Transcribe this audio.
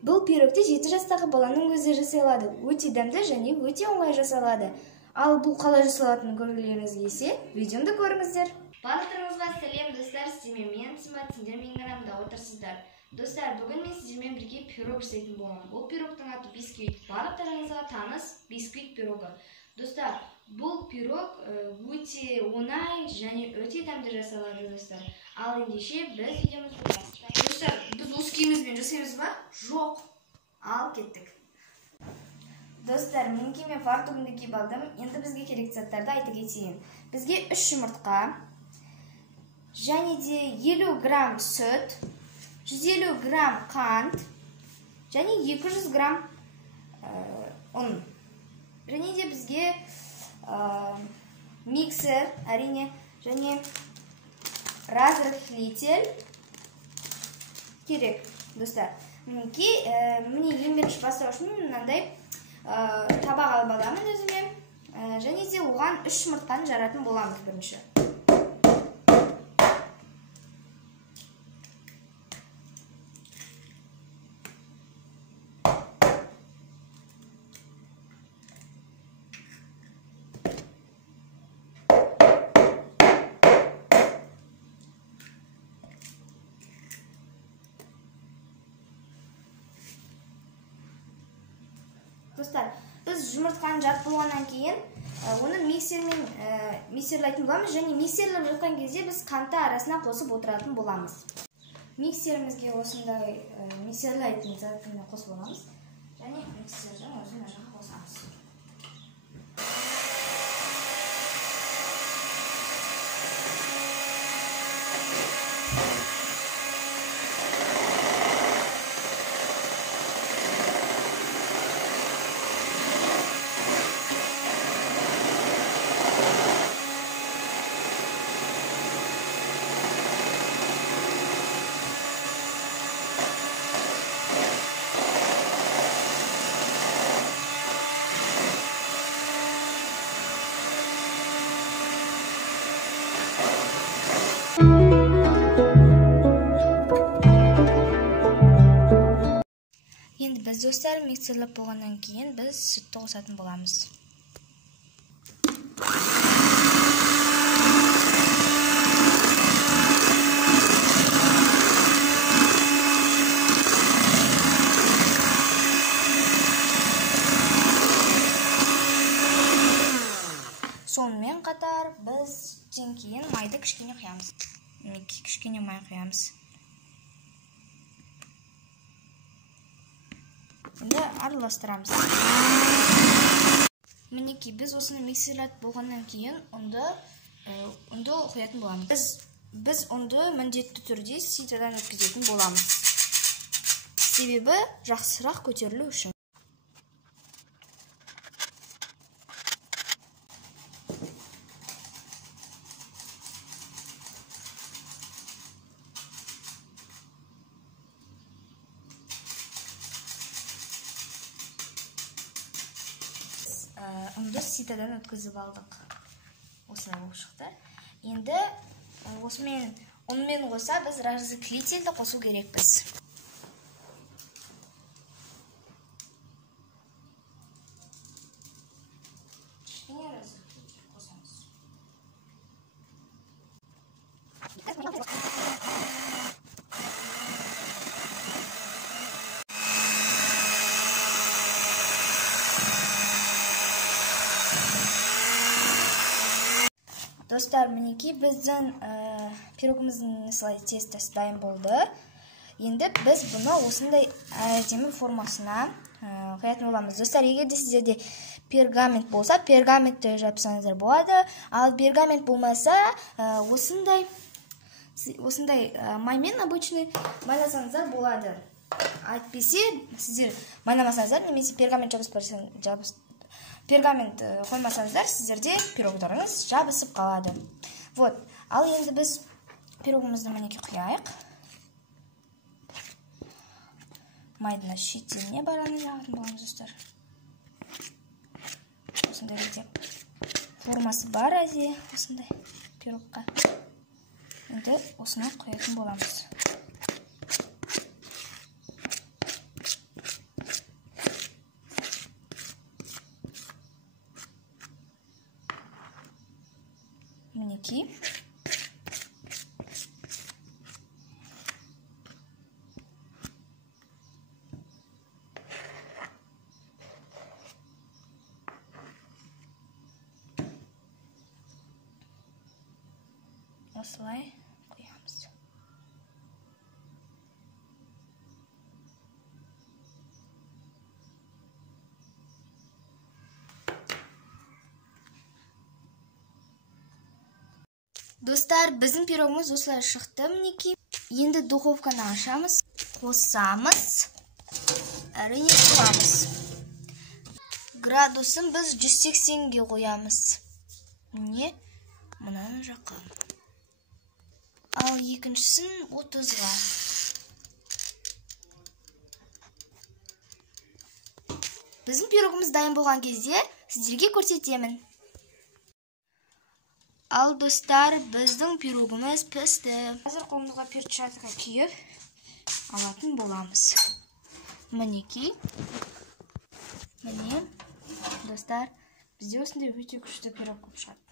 Бұл пирогты 7 жастағы баланың өзі жасай алады. Өте дәмді және өте оңай жасалады. Ал бұл қалай жасалатынын көргілеріңіз келсе, видеомды көріңіздер. Барлықтарыңызға сәлем достар, сіздермен мен Сымбат, сендер менің арамда отырсыздар. Достар, бүгін мен сіздермен бірге пирог жасайтын боламын. Бұл пирогтың аты бисквит. Барлықтарыңызға таныс бисквит пирогы. Достар, бұл пирог өте оңай және өте дәмді жасалады достар. Ал ендеше біз видеомызды бастаймыз. Достар, біз осы киімімізбен жасаймыз ба? Жоқ. Ал кеттік. Достар, мен киіммен фартугымды киіп алдым. Енді бізге керек заттарды айта кетейін. Бізге 3 жұмыртқа, және де 50 грамм сүт, 150 грамм қант, және 200 грамм ұн. Және де бізге миксер, әрине, және разрыхлитель керек, достар. Міне ең бірінші бастау үшін мынандай табақ алып аламын өзіме, және де оған 3 жұмыртқаны жаратын боламыз бірінші. Достар, біз жұмыртқаны жарып болғаннан кейін оны миксерлайтын боламыз, және миксерлеп жатқан кезде біз қантты арасына қосып отыратын боламыз. Миксерімізге осындай миксерлайтын затты қосып боламыз, және миксердің өзін жаққа қосамыз. Енді біз достар миксерлеп болғаннан кейін біз сүтті қосатын боламыз. Сонымен қатар біз сүттен кейін майды кішкене құямыз. Кішкене май құямыз. Енді араластырамыз. Мінекей, біз осыны миксерлеп болғаннан кейін ұнды құятын боламыз. Біз ұнды міндетті түрде ситадан өткізетін боламыз. Себебі жақсырақ көтерілу үшін. Ұнды ситадан өткізіп алдық. Осылай болып шықты. Енді онымен қоса біз разрыхлительді қосу керекпіз. Кішкене разрыхлитель қосамыз. Достар, мінекей біздің пирогымыздың тестасы дайын болды. Енді біз бұны осындай әдемі формасына құятын боламыз. Достар, егер де сіздерде пергамент болса, пергаментті жапсаңыздар болады. Ал пергамент болмаса, осындай маймен обычный майласаңыздар болады. Әйтпесе, сіздер майламасаңыздар, немесе пергамент пергамент қоймасаңыздар, сіздерде пирогдарыңыз жабысып қалады. Вот. Ал енді біз пирогымызды мінекей құяйық. Майдың шеттеріне бараны жағатын боламыз, достар. Осындай формасы бар әзе, осындай пирогқа. Енді осыны құятын боламыз. мінекей. Осылай қоямыз. Достар, біздің пирогымыз осылай шықты мінекей. Енді духовканы ашамыз, қосамыз, әрине қоямыз. Градусын біз 180-ге қоямыз. Міне, мынаны жаққа. Ал екіншісін 30-ға. Біздің пирогымыз дайын болған кезде сіздерге көрсетемін. Ал достар, біздің пирогымыз пісті. Қазір қолымызға перчатка киіп алатын боламыз. Мінекей. Міне, достар, бізде осындай өте күшті пирог көп шығады.